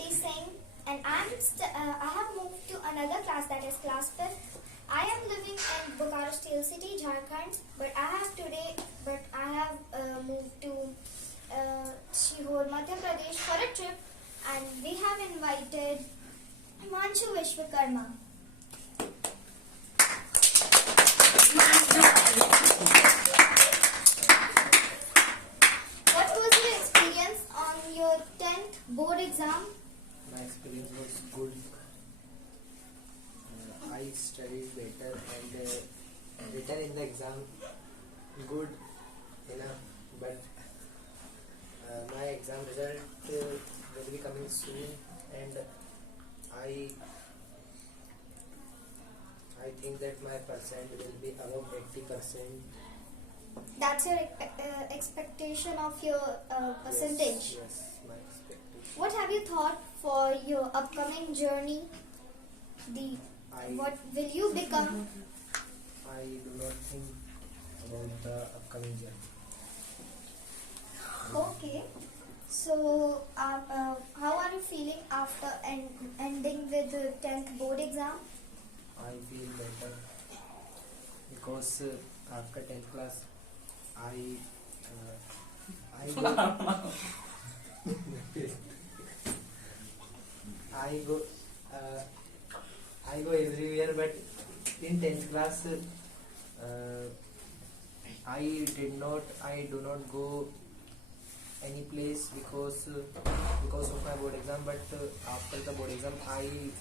Shruti Singh, and I have moved to another class, that is class 5th. I am living in Bokaro Steel City, Jharkhand, but I have moved to SHRUTI, Madhya Pradesh for a trip, and we have invited Himanshu Vishwakarma. What was your experience on your 10th board exam? My experience was good. I studied better and written in the exam good enough, but my exam result will be coming soon, and I think that my percent will be above 80%. That's your expectation of your percentage. Yes, my expectation. What have you thought for your upcoming journey? What will you become? I do not think about the upcoming journey. Okay. So, how are you feeling after ending with the 10th board exam? I feel better because after 10th class I go everywhere, but in 10th class I do not go any place because of my board exam, but after the board exam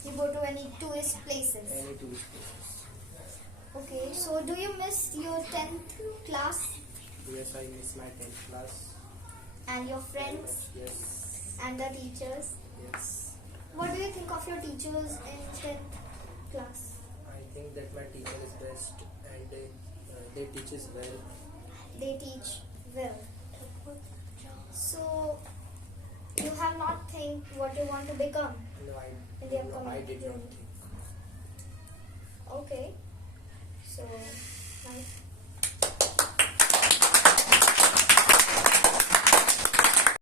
You go to any tourist places? any tourist places. Okay, so do you miss your 10th class Yes, I miss my 10th class. and your friends Yes, and the teachers? yes. What do you think of your teachers in 10th class? I think that my teacher is best, and they teach us well. They teach well. So, you have not think what you want to become No, in the upcoming I did not journey? think. Okay. So, nice.